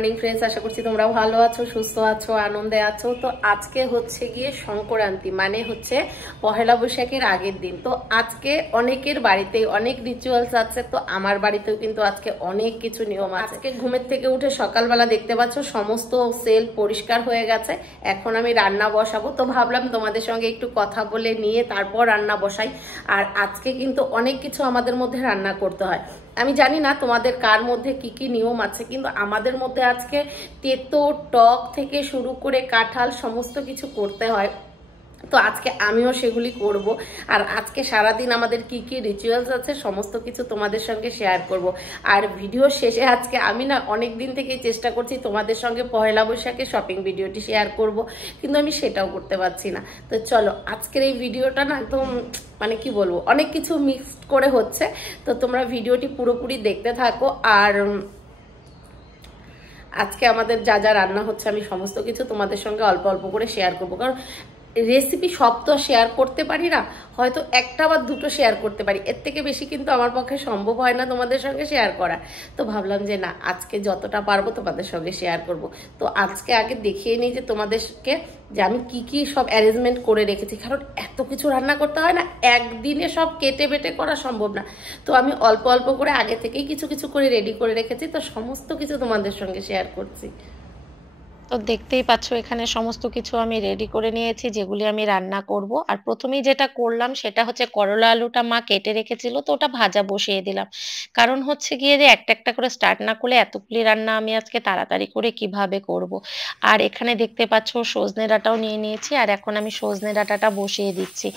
Morning friends, আশা করছি তোমরা ভালো আছো, সুস্থ আছো, আনন্দে আছো। তো আজকে হচ্ছে গিয়ে সংক্রান্তি, মানে হচ্ছে পহেলা বৈশাখের আগের দিন। তো আজকে অনেকের বাড়িতেই অনেক রিচুয়ালস আছে, তো আমার বাড়িতেও কিন্তু আজকে অনেক কিছু নিয়ম আছে। আজকে ঘুমের থেকে উঠে সকালবেলা দেখতে পাচ্ছ সমস্ত সেল পরিষ্কার হয়ে গেছে। এখন আমি রান্না বসাবো, তো ভাবলাম তোমাদের সঙ্গে একটু কথা বলে নিয়ে তারপর রান্না বসাই। আর আজকে কিন্তু অনেক কিছু আমাদের মধ্যে রান্না করতে হয়। আমি জানি না তোমাদের কার মধ্যে কি কি নিয়ম আছে, কিন্তু আমাদের মধ্যে আজকে তেতো টক থেকে শুরু করে কাঁঠাল সমস্ত কিছু করতে হয়। তো আজকে আমিও সেগুলি করব। আর আজকে সারাদিন আমাদের কি কি রিচুয়ালস আছে সমস্ত কিছু তোমাদের সঙ্গে শেয়ার করব। আর ভিডিও শেষে আজকে আমি না অনেক দিন থেকেই চেষ্টা করছি তোমাদের সঙ্গে পহেলা বৈশাখে শপিং ভিডিওটি শেয়ার করব, কিন্তু আমি সেটাও করতে পারছি না। তো চলো, আজকের এই ভিডিওটা না একদম মানে কি বলবো, অনেক কিছু মিক্সড করে হচ্ছে। তো তোমরা ভিডিওটি পুরোপুরি দেখতে থাকো। আর আজকে আমাদের যা যা রান্না হচ্ছে আমি সমস্ত কিছু তোমাদের সঙ্গে অল্প অল্প করে শেয়ার করবো, কারণ রেসিপি সব তো শেয়ার করতে পারি না, হয়তো একটা বা দুটো শেয়ার করতে পারি, এর থেকে বেশি কিন্তু আমার পক্ষে সম্ভব হয় না তোমাদের সঙ্গে শেয়ার করা। তো ভাবলাম যে না, আজকে যতটা পারবো তোমাদের সঙ্গে শেয়ার করব। তো আজকে আগে দেখিয়ে নিই যে তোমাদেরকে যে আমি কি কি সব অ্যারেঞ্জমেন্ট করে রেখেছি, কারণ এত কিছু রান্না করতে হয় না, একদিনে সব কেটে বেটে করা সম্ভব না। তো আমি অল্প অল্প করে আগে থেকেই কিছু কিছু করে রেডি করে রেখেছি, তো সমস্ত কিছু তোমাদের সঙ্গে শেয়ার করছি। তো দেখতেই পাচ্ছ এখানে সমস্ত কিছু আমি রেডি করে নিয়েছি, যেগুলি আমি রান্না করব। আর প্রথমেই যেটা করলাম সেটা হচ্ছে করলা আলুটা মা কেটে রেখেছিল, তো ওটা ভাজা বসিয়ে দিলাম। কারণ হচ্ছে গিয়ে যে একটা একটা করে স্টার্ট না করলে এতগুলি রান্না আমি আজকে তাড়াতাড়ি করে কিভাবে করব। আর এখানে দেখতে পাচ্ছ সজনে ডাঁটাও নিয়ে নিয়েছি, আর এখন আমি সজনে ডাঁটাটা বসিয়ে দিচ্ছি।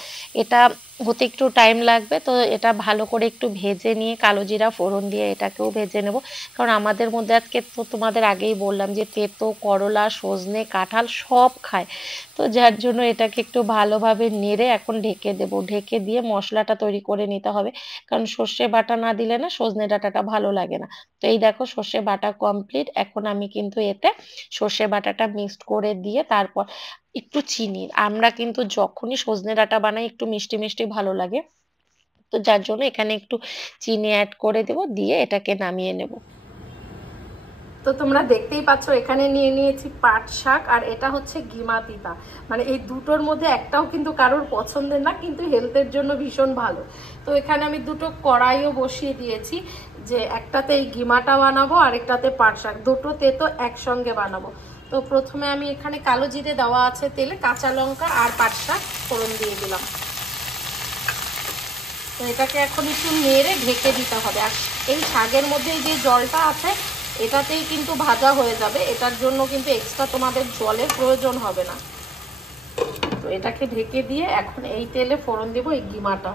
এটা হতে একটু টাইম লাগবে, তো এটা ভালো করে একটু ভেজে নিয়ে কালো জিরা ফোড়ন দিয়ে এটাকেও ভেজে নেব। কারণ আমাদের মধ্যে আজকে তো তোমাদের আগেই বললাম যে তেতো করলা সজনে কাঁঠাল সব খায়। তো যার জন্য এটাকে একটু ভালোভাবে নেড়ে এখন ঢেকে দেব। ঢেকে দিয়ে মশলাটা তৈরি করে নিতে হবে, কারণ সর্ষে বাটা না দিলে না সজনে ডাঁটাটা ভালো লাগে না। তো এই দেখো সর্ষে বাটা কমপ্লিট। এখন আমি কিন্তু এতে সর্ষে বাটাটা মিক্সড করে দিয়ে তারপর একটু চিনি, আমরা কিন্তু যখনই সজনে ডাঁটা বানাই একটু মিষ্টি মিষ্টি ভালো লাগে, তো যার জন্য এখানে একটু চিনি অ্যাড করে দেব, দিয়ে এটাকে নামিয়ে নেব। তো তোমরা দেখতেই পাচ্ছ এখানে নিয়ে নিয়েছি পাট শাক, আর এটা হচ্ছে গিমা তিতা। মানে এই দুটোর মধ্যে একটাও কিন্তু কারোর পছন্দের না, কিন্তু হেলথের জন্য ভীষণ ভালো। তো এখানে আমি দুটো কড়াইও বসিয়ে দিয়েছি, যে একটাতে এই গিমাটা বানাবো আর একটাতে পাট শাক, দুটো তেতো একসঙ্গে বানাবো। তো প্রথমে আমি এখানে কালো জিরে দেওয়া আছে তেলে, কাঁচা লঙ্কা আর পাট শাক ফোড়ন দিয়ে দিলাম। তো এটাকে এখন একটু নেড়ে ঢেকে দিতে হবে। আর এই শাকের মধ্যে যে জলটা আছে এটাতেই কিন্তু ভাজা হয়ে যাবে, এটার জন্য কিন্তু এক্সট্রা তোমাদের জলের প্রয়োজন হবে না। তো এটাকে ঢেকে দিয়ে এখন এই তেলে ফোড়ন দেবো এই গিমাটা।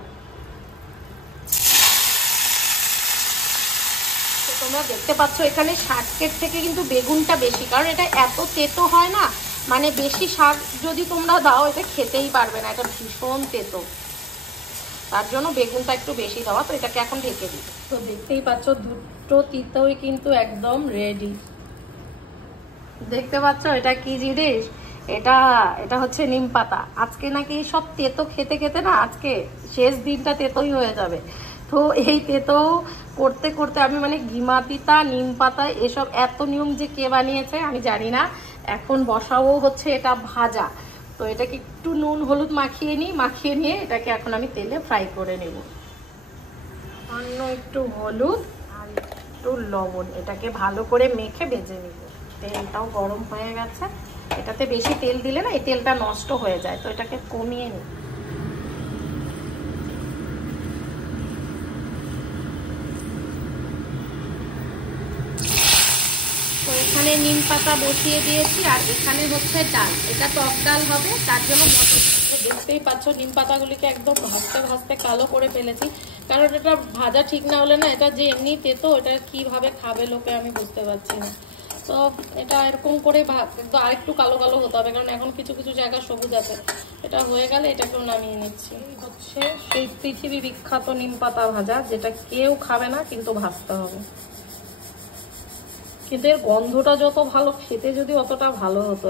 তো তোমরা দেখতে পাচ্ছ এখানে শাকের থেকে কিন্তু বেগুনটা বেশি, কারণ এটা এত তেতো হয় না, মানে বেশি শাক যদি তোমরা দাও এটা খেতেই পারবে না, এটা ভীষণ তেতো, তার জন্য বেগুনটা একটু বেশি দেওয়া। তো এটাকে এখন ঢেকে দিই। তো দেখতেই পাচ্ছ দুটো তিতই কিন্তু একদম রেডি। দেখতে পাচ্ছ এটা কি জিনিস, এটা এটা হচ্ছে নিম পাতা। আজকে নাকি সব তেতো খেতে খেতে না আজকে শেষ দিনটা তেতোই হয়ে যাবে। তো এই তেতো করতে করতে আমি মানে গিমা তিতা নিম পাতা এসব এত নিয়ম যে কে বানিয়েছে আমি জানি না। এখন বসাবো হচ্ছে এটা ভাজা। তো এটাকে একটু নুন হলুদ মাখিয়ে নিই, মাখিয়ে নিয়ে এটাকে এখন আমি তেলে ফ্রাই করে নেব। অন্য একটু হলুদ আর একটু লবণ, এটাকে ভালো করে মেখে ভেজে নিব। তেলটাও গরম হয়ে গেছে, এটাতে বেশি তেল দিলে না এই তেলটা নষ্ট হয়ে যায়, তো এটাকে কমিয়ে নিই। তো এখানে নিম পাতা বসিয়ে দিয়েছি, আর এখানে হচ্ছে ডাল, এটা টক ডাল হবে, তার জন্য মটর। দেখতেই পাচ্ছ নিম পাতাগুলিকে একদম ভাজতে ভাজতে কালো করে ফেলেছি, কারণ এটা ভাজা ঠিক না হলে না এটা যে এমনি তেতো, এটা কিভাবে খাবে লোকে আমি বুঝতে পারছি না। তো এটা এরকম করে একদম আরেকটু কালো কালো হতে হবে, কারণ এখন কিছু কিছু জায়গা সবুজ আছে। এটা হয়ে গেলে এটাকেও নামিয়ে নিচ্ছি। হচ্ছে সেই পৃথিবী বিখ্যাত নিম পাতা ভাজা, যেটা কেউ খাবে না কিন্তু ভাজতে হবে। কিন্তু এর গন্ধটা যত ভালো, খেতে যদি অতটা ভালো হতো।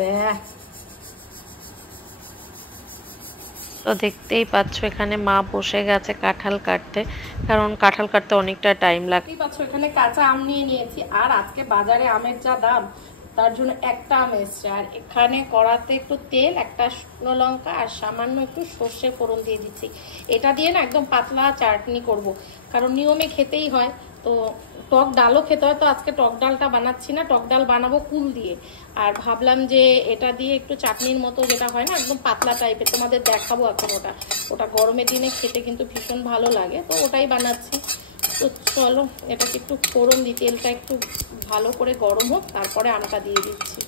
তো তো দেখতেই পাচ্ছ এখানে মা বসে গেছে কাঁঠাল কাটতে, কারণ কাঁঠাল কাটতে অনেকটা টাইম লাগে। দেখতেই পাচ্ছ এখানে কাঁচা আম নিয়ে নিয়েছি, আর আজকে বাজারে আমের যা দাম তার জন্য একটা আম এসছে। আর এখানে কড়াতে একটু তেল, একটা শুকনো লঙ্কা আর সামান্য একটু সর্ষে ফোড়ন দিয়ে দিচ্ছি। এটা দিয়ে না একদম পাতলা চাটনি করব, কারণ নিয়মে খেতেই হয়। তো টক ডালও খেতে হয়, তো আজকে টক ডালটা বানাচ্ছি না, টক ডাল বানাবো কুল দিয়ে। আর ভাবলাম যে এটা দিয়ে একটু চাটনির মতো যেটা হয় না একদম পাতলা টাইপের, তোমাদের দেখাবো এখন। ওটা ওটা গরমের দিনে খেতে কিন্তু ভীষণ ভালো লাগে, তো ওটাই বানাচ্ছি। তো চলো এটাকে একটু ফোড়ন দিই, তেলটা একটু ভালো করে গরম হোক, তারপরে আমটা দিয়ে দিচ্ছি।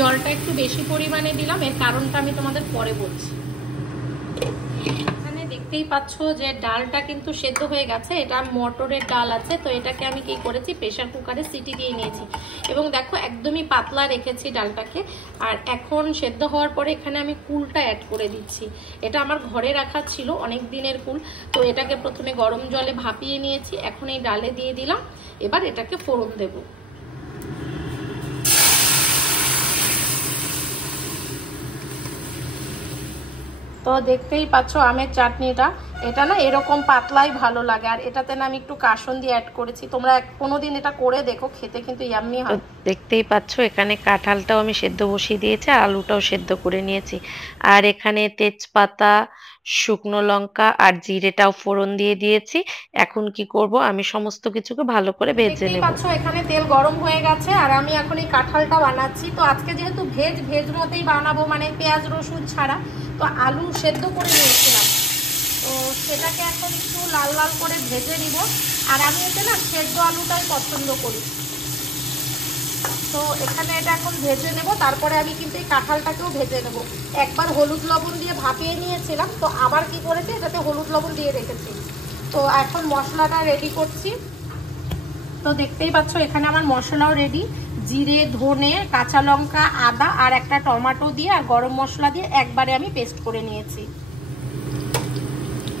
জলটা একটু বেশি পরিমাণে দিলাম, এর কারণটা আমি তোমাদের পরে বলছি। এখানে দেখতেই পাচ্ছ যে ডালটা কিন্তু সেদ্ধ হয়ে গেছে। এটা মটরের ডাল আছে, তো এটাকে আমি কি করেছি প্রেসার কুকারে সিটি দিয়ে নিয়েছি, এবং দেখো একদমই পাতলা রেখেছি ডালটাকে। আর এখন সেদ্ধ হওয়ার পরে এখানে আমি কুলটা অ্যাড করে দিচ্ছি। এটা আমার ঘরে রাখা ছিল অনেক দিনের কুল, তো এটাকে প্রথমে গরম জলে ভাপিয়ে নিয়েছি, এখন এই ডালে দিয়ে দিলাম। এবার এটাকে ফোড়ন দেবো। তো দেখতেই পাচ্ছ আমের চাটনিটা, এটা না এরকম পাতলাই ভালো লাগে। আর এটাতে না আমি একটু কাসুন দিয়ে অ্যাড করেছি, তোমরা কোনোদিন এটা করে দেখো, খেতে কিন্তু ইয়াম্মি হয়। দেখতেই পাচ্ছ এখানে কাঁঠালটাও আমি সেদ্ধ বসিয়ে দিয়েছি, আর আলুটাও সেদ্ধ করে নিয়েছি। আর এখানে তেজপাতা, শুকনো লঙ্কা আর জিরেটাও ফোড়ন দিয়ে দিয়েছি। এখন কি করব, আমি সমস্ত কিছুকে ভালো করে ভেজে নেব। দেখতেই পাচ্ছ এখানে তেল গরম হয়ে গেছে, আর আমি এখন এই কাঁঠালটা বানাচ্ছি। তো আজকে যেহেতু ভেজ মতেই বানাবো, মানে পেঁয়াজ রসুন ছাড়া, তো আলু সেদ্ধ করে নিয়েছিলাম, তো সেটাকে এখন একটু লাল লাল করে ভেজে নিব। আর আমি এতে না সেদ্ধ আলুটাই পছন্দ করি, তো এখানে এটা এখন ভেজে নেব। তারপরে আমি কিন্তু এই কাঁঠালটাকেও ভেজে নেব। একবার হলুদ লবণ দিয়ে ভাপিয়ে নিয়েছিলাম, তো আবার কি করেছি এটাতে হলুদ লবণ দিয়ে রেখেছি। তো এখন মশলাটা রেডি করছি। তো দেখতেই পাচ্ছ এখানে আমার মশলাও রেডি। জিরে, ধনে, কাঁচা লঙ্কা, আদা আর একটা টমেটো দিয়ে আর গরম মশলা দিয়ে একবারে আমি পেস্ট করে নিয়েছি।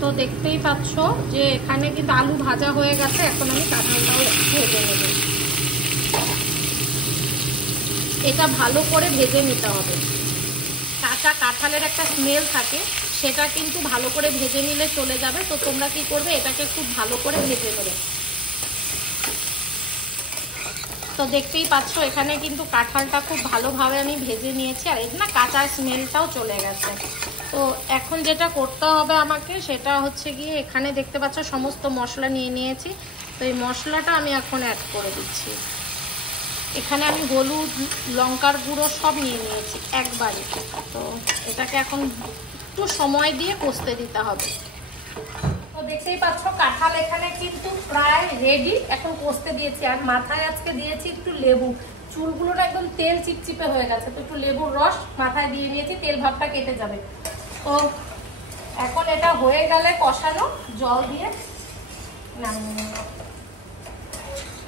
তো দেখতেই পাচ্ছ যে এখানে কিন্তু আলু ভাজা হয়ে গেছে, এখন আমি কাঁঠালটাও ভেজে নেব। এটা ভালো করে ভেজে নিতে হবে, কাঁচা কাঁঠালের একটা স্মেল থাকে, সেটা কিন্তু ভালো করে ভেজে নিলে চলে যাবে। তো তোমরা কি করবে, এটাকে খুব ভালো করে ভেজে নেবে। তো দেখতেই পাচ্ছ এখানে কিন্তু কাঁঠালটা খুব ভালোভাবে আমি ভেজে নিয়েছি, আর এর না কাঁচা স্মেলটাও চলে গেছে। তো এখন যেটা করতে হবে আমাকে, সেটা হচ্ছে গিয়ে এখানে দেখতে পাচ্ছ সমস্ত মশলা নিয়ে নিয়েছি। তো এই মশলাটা আমি এখন অ্যাড করে দিচ্ছি। এখানে আমি হলুদ, লঙ্কার গুঁড়ো সব নিয়ে নিয়েছি একবারে। তো এটাকে এখন একটু সময় দিয়ে কষতে দিতে হবে। তো দেখতেই পাচ্ছ কাঁঠাল এখানে কিন্তু প্রায় রেডি, এখন কষতে দিয়েছি। আর মাথায় আজকে দিয়েছি একটু লেবু, চুলগুলো একদম তেল চিপচিপে হয়ে গেছে, তো একটু লেবুর রস মাথায় দিয়ে নিয়েছি, তেল ভাবটা কেটে যাবে। তো এখন এটা হয়ে গেলে কষানো, জল দিয়ে নামিয়ে নেব।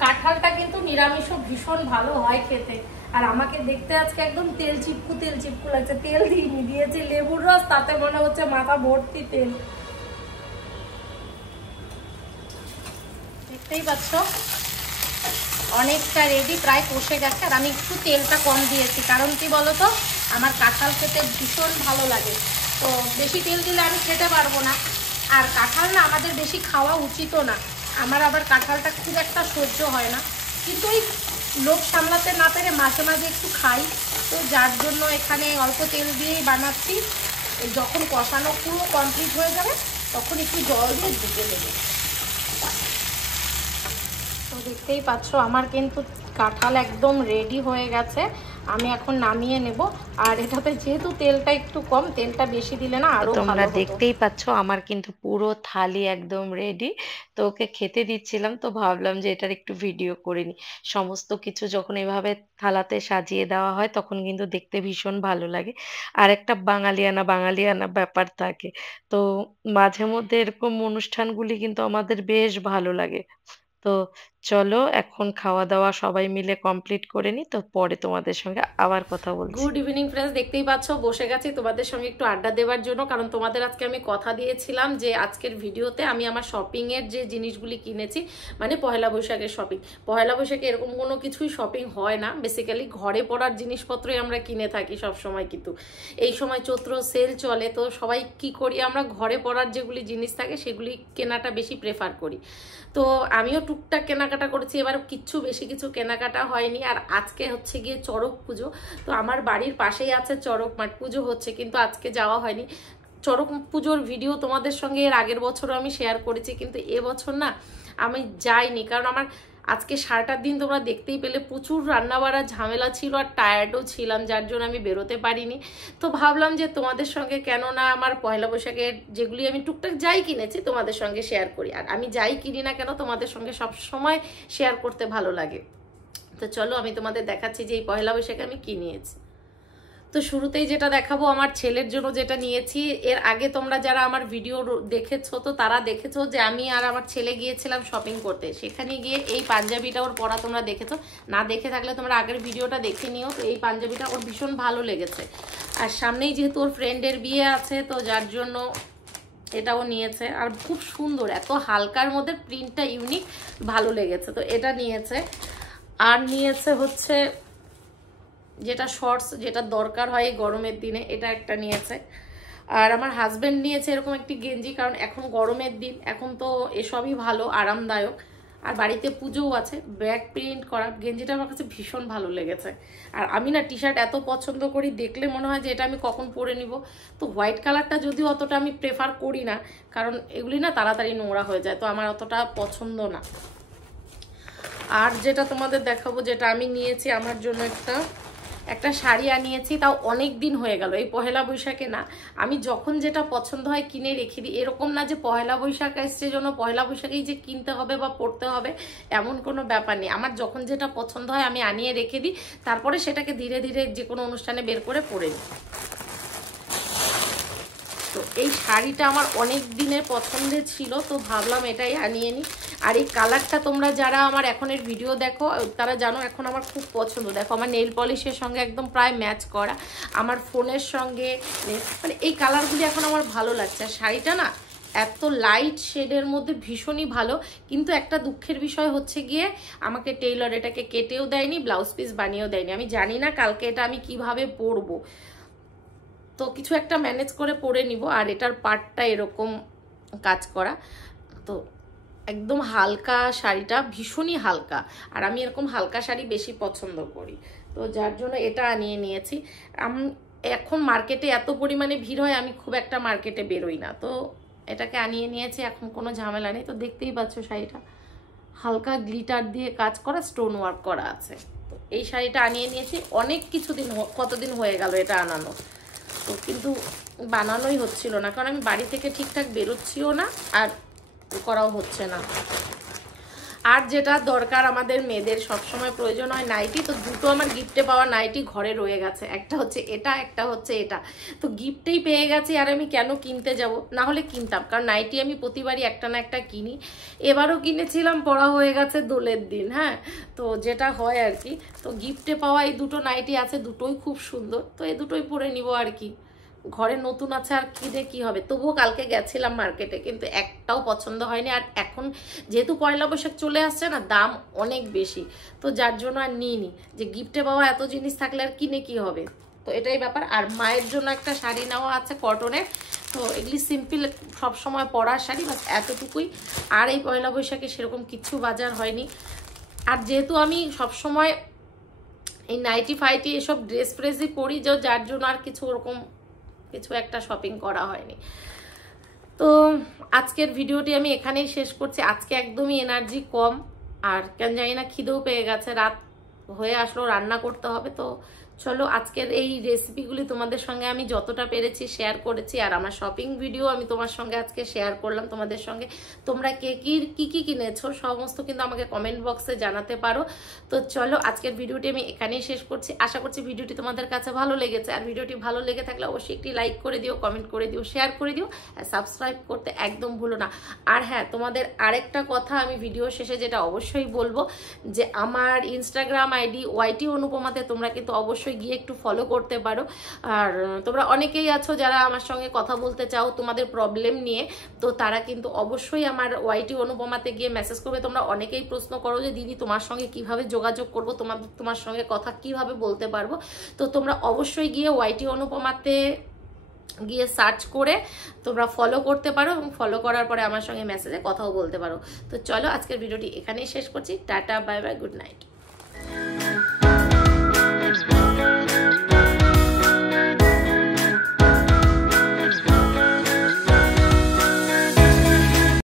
কাঁঠালটা কিন্তু নিরামিষও ভীষণ ভালো হয় খেতে। আর আমাকে দেখতে আজকে একদম তেল চিপকু লাগছে, তেল দিইনি, দিয়েছি লেবুর রস, তাতে মনে হচ্ছে মাথা ভর্তি তেল। দেখতেই পাচ্ছ অনেকটা রেডি, প্রায় কষে গেছে। আর আমি একটু তেলটা কম দিয়েছি, কারণ কি বলতো আমার কাঁঠাল খেতে ভীষণ ভালো লাগে, তো বেশি তেল দিলে আমি খেতে পারবো না। আর কাঁঠাল না আমাদের বেশি খাওয়া উচিতও না, আমার আবার কাঁঠালটা খুব একটা সহ্য হয় না, কিন্তু ওই লোভ সামলাতে না পেরে মাঝে মাঝে একটু খাই, তো যার জন্য এখানে অল্প তেল দিয়েই বানাচ্ছি। যখন কষানো পুরো কমপ্লিট হয়ে যাবে তখন একটু জল দিয়ে ঢেকে দেবো। তো দেখতেই পাচ্ছ আমার কিন্তু কাঁঠাল একদম রেডি হয়ে গেছে, আমি এখন নামিয়ে নেব। আর এটাতে যেহেতু তেলটা একটু কম, তেলটা বেশি দিলে না আরো ভালো হতো। তোমরা দেখতেই পাচ্ছ আমার কিন্তু পুরো থালি একদম রেডি। তো ওকে খেতে দিচ্ছিলাম, তো ভাবলাম যে এটার একটু ভিডিও করে নি। সমস্ত কিছু যখন এভাবে থালাতে সাজিয়ে দেওয়া হয় তখন কিন্তু দেখতে ভীষণ ভালো লাগে। আর একটা বাঙালিয়ানা ব্যাপার থাকে। তো মাঝে মধ্যে এরকম অনুষ্ঠানগুলি কিন্তু আমাদের বেশ ভালো লাগে। তো চলো এখন খাওয়া দাওয়া সবাই মিলে কমপ্লিট করে নি, তো পরে তোমাদের সঙ্গে আবার কথা বলছি। গুড ইভিনিং ফ্রেন্ডস, দেখতেই পাচ্ছ বসে গেছি তোমাদের সঙ্গে একটু আড্ডা দেওয়ার জন্য, কারণ তোমাদের আজকে আমি কথা দিয়েছিলাম যে আজকের ভিডিওতে আমি আমার শপিং এর যে জিনিসগুলি কিনেছি, মানে পয়লা বৈশাখের শপিং। পয়লা বৈশাখে এরকম কোনো কিছুই শপিং হয় না, বেসিক্যালি ঘরে পড়ার জিনিসপত্রই আমরা কিনে থাকি সব সময়, কিন্তু এই সময় চৈত্র সেল চলে, তো সবাই কি করি আমরা ঘরে পড়ার যেগুলি জিনিস থাকে সেগুলি কেনাটা বেশি প্রেফার করি। তো আমিও টুকটাক কেনাকাটা করেছি, এবার কিচ্ছু বেশি কিছু কেনাকাটা হয়নি। আর আজকে হচ্ছে গিয়ে চড়ক পুজো, তো আমার বাড়ির পাশেই আছে চড়ক মাঠ, পুজো হচ্ছে কিন্তু আজকে যাওয়া হয়নি। চড়ক পুজোর ভিডিও তোমাদের সঙ্গে এর আগের বছরও আমি শেয়ার করেছি, কিন্তু এবছর না আমি যাইনি, কারণ আমার আজকে সারাটা দিন তোমরা দেখতেই পেলে প্রচুর রান্নাবাড়া ঝামেলা ছিল আর টায়ার্ডও ছিলাম, যার জন্য আমি বেরোতে পারিনি। তো ভাবলাম যে তোমাদের সঙ্গে কেন না আমার পয়লা বৈশাখের যেগুলি আমি টুকটাক যাই কিনেছি তোমাদের সঙ্গে শেয়ার করি। আর আমি যাই কিনি না কেন তোমাদের সঙ্গে সব সময় শেয়ার করতে ভালো লাগে। তো চলো আমি তোমাদের দেখাচ্ছি যে এই পয়লা বৈশাখে আমি কি নিয়েছি। তো শুরুতেই যেটা দেখাবো আমার ছেলের জন্য যেটা নিয়েছি, এর আগে তোমরা যারা আমার ভিডিও দেখেছো তো তারা দেখেছো যে আমি আর আমার ছেলে গিয়েছিলাম শপিং করতে, সেখানে গিয়ে এই পাঞ্জাবিটা ওর পরা তোমরা দেখেছো, না দেখে থাকলে তোমরা আগের ভিডিওটা দেখে নিও। তো এই পাঞ্জাবিটা ওর ভীষণ ভালো লেগেছে, আর সামনেই যেহেতু ওর ফ্রেন্ডের বিয়ে আছে তো যার জন্য এটাও নিয়েছে, আর খুব সুন্দর, এত হালকার মধ্যে প্রিন্টটা ইউনিক, ভালো লেগেছে, তো এটা নিয়েছে। আর নিয়েছে হচ্ছে যেটা শর্টস, যেটা দরকার হয় গরমের দিনে, এটা একটা নিয়েছে। আর আমার হাজবেন্ড নিয়েছে এরকম একটি গেঞ্জি, কারণ এখন গরমের দিন, এখন তো এসবই ভালো আরামদায়ক, আর বাড়িতে পুজোও আছে। ব্যাক প্রিন্ট করা গেঞ্জিটা আমার কাছে ভীষণ ভালো লেগেছে। আর আমি না টি শার্ট এত পছন্দ করি, দেখলে মনে হয় যে এটা আমি কখন পরে নিব। তো হোয়াইট কালারটা যদিও অতটা আমি প্রেফার করি না, কারণ এগুলি না তাড়াতাড়ি নোংরা হয়ে যায়, তো আমার অতটা পছন্দ না। আর যেটা তোমাদের দেখাবো, যেটা আমি নিয়েছি আমার জন্য একটা শাড়ি আনিয়েছি, তাও অনেক দিন হয়ে গেল, এই পহেলা বৈশাখে না। আমি যখন যেটা পছন্দ হয় কিনে রেখে দিই, এরকম না যে পহেলা বৈশাখ আসছে জন্য পহেলা বৈশাখেই যে কিনতে হবে বা পড়তে হবে, এমন কোনো ব্যাপার নেই। আমার যখন যেটা পছন্দ হয় আমি আনিয়ে রেখে দিই, তারপরে সেটাকে ধীরে ধীরে যে কোনো অনুষ্ঠানে বের করে পরে নিই। তো এই শাড়িটা আমার অনেক দিনের পছন্দের ছিল, তো ভাবলাম এটাই আনিয়ে নিই। আর এই কালারটা তোমরা যারা আমার এখনের ভিডিও দেখো তারা জানো এখন আমার খুব পছন্দ। দেখো আমার নেল পলিশের সঙ্গে একদম প্রায় ম্যাচ করা, আমার ফোনের সঙ্গে, মানে এই কালারগুলি এখন আমার ভালো লাগছে। আর শাড়িটা না এত লাইট শেডের মধ্যে ভীষণই ভালো, কিন্তু একটা দুঃখের বিষয় হচ্ছে গিয়ে আমাকে টেইলর এটাকে কেটেও দেয়নি, ব্লাউজ পিস বানিয়েও দেয়নি। আমি জানি না কালকে এটা আমি কিভাবে পরবো, তো কিছু একটা ম্যানেজ করে পরে নিব। আর এটার পার্টটা এরকম কাজ করা, তো একদম হালকা শাড়িটা, ভীষণই হালকা, আর আমি এরকম হালকা শাড়ি বেশি পছন্দ করি, তো যার জন্য এটা আনিয়ে নিয়েছি। এখন মার্কেটে এত পরিমাণে ভিড় হয়, আমি খুব একটা মার্কেটে বেরোই না, তো এটাকে আনিয়ে নিয়েছি, এখন কোনো ঝামেলা নেই। তো দেখতেই পাচ্ছ শাড়িটা হালকা গ্লিটার দিয়ে কাজ করা, স্টোন ওয়ার্ক করা আছে। তো এই শাড়িটা আনিয়ে নিয়েছি, অনেক কিছুদিন, কতদিন হয়ে গেল এটা আনানো, তো কিন্তু বানানোই হচ্ছিল না, কারণ আমি বাড়ি থেকে ঠিকঠাক বেরোচ্ছিও না আর করাও হচ্ছে না। আর যেটা দরকার আমাদের মেয়েদের সবসময় প্রয়োজন হয় নাইটি, তো দুটো আমার গিফটে পাওয়া নাইটি ঘরে রয়ে গেছে, একটা হচ্ছে এটা, একটা হচ্ছে এটা, তো গিফটেই পেয়ে গেছি। আর আমি কেন কিনতে যাব, না হলে কিনতাম, কারণ নাইটি আমি প্রতিবারই একটা না একটা কিনি। এবারও কিনেছিলাম, পড়া হয়ে গেছে দোলের দিন, হ্যাঁ, তো যেটা হয় আর কি। তো গিফটে পাওয়া এই দুটো নাইটি আছে, দুটোই খুব সুন্দর, তো এই দুটোই পরে নিব আর কি। ঘরে নতুন আছে আর কিনে কি হবে। তবুও কালকে গেছিলাম মার্কেটে, কিন্তু একটাও পছন্দ হয়নি। আর এখন যেহেতু পয়লা বৈশাখ চলে আসছে না, দাম অনেক বেশি, তো যার জন্য আর নিইনি, যে গিফটে পাওয়া এত জিনিস থাকলে আর কিনে কি হবে, তো এটাই ব্যাপার। আর মায়ের জন্য একটা শাড়ি নেওয়া আছে কটনের, তো এগুলি সিম্পল সবসময় পরার শাড়ি, বাস এতটুকুই। আর এই পয়লা বৈশাখে সেরকম কিছু বাজার হয়নি। আর যেহেতু আমি সবসময় এই নাইটি ফাইটি এসব ড্রেস ফ্রেসই পরি, যার জন্য আর কিছু ওরকম কিছু একটা শপিং করা হয়নি। তো আজকের ভিডিওটি আমি এখানেই শেষ করছি। আজকে একদমই এনার্জি কম, আর কেন জানি না খিদেও পেয়ে গেছে, রাত হয়ে আসলো, রান্না করতে হবে। তো চলো আজকের এই রেসিপিগুলি তোমাদের সঙ্গে আমি যতটা পেরেছি শেয়ার করেছি, আর আমার শপিং ভিডিও আমি তোমার সঙ্গে আজকে শেয়ার করলাম তোমাদের সঙ্গে। তোমরা কে কি কিনেছো সমস্ত কিন্তু আমাকে কমেন্ট বক্সে জানাতে পারো। তো চলো আজকের ভিডিওটি আমি এখানেই শেষ করছি। আশা করছি ভিডিওটি তোমাদের কাছে ভালো লেগেছে, আর ভিডিওটি ভালো লেগে থাকলে অবশ্যই একটি লাইক করে দিও, কমেন্ট করে দিও, শেয়ার করে দিও, আর সাবস্ক্রাইব করতে একদম ভুলো না। আর হ্যাঁ, তোমাদের আরেকটা কথা আমি ভিডিও শেষে যেটা অবশ্যই বলবো, যে আমার ইনস্টাগ্রাম আইডি ওয়াইটি অনুপমাতে তোমরা কিন্তু অবশ্যই গিয়ে একটু ফলো করতে পারো। আর তোমরা অনেকেই আছো যারা আমার সঙ্গে কথা বলতে চাও তোমাদের প্রবলেম নিয়ে, তো তারা কিন্তু অবশ্যই আমার ওয়াইটি অনুপমাতে গিয়ে মেসেজ করবে। তোমরা অনেকেই প্রশ্ন করো যে দিদি তোমার সঙ্গে কিভাবে যোগাযোগ করব, তোমার সঙ্গে কথা কিভাবে বলতে পারবো। তো তোমরা অবশ্যই গিয়ে ওয়াইটি অনুপমাতে গিয়ে সার্চ করে তোমরা ফলো করতে পারো, এবং ফলো করার পরে আমার সঙ্গে মেসেজে কথাও বলতে পারো। তো চলো আজকের ভিডিওটি এখানেই শেষ করছি। Tata, bye bye, good night.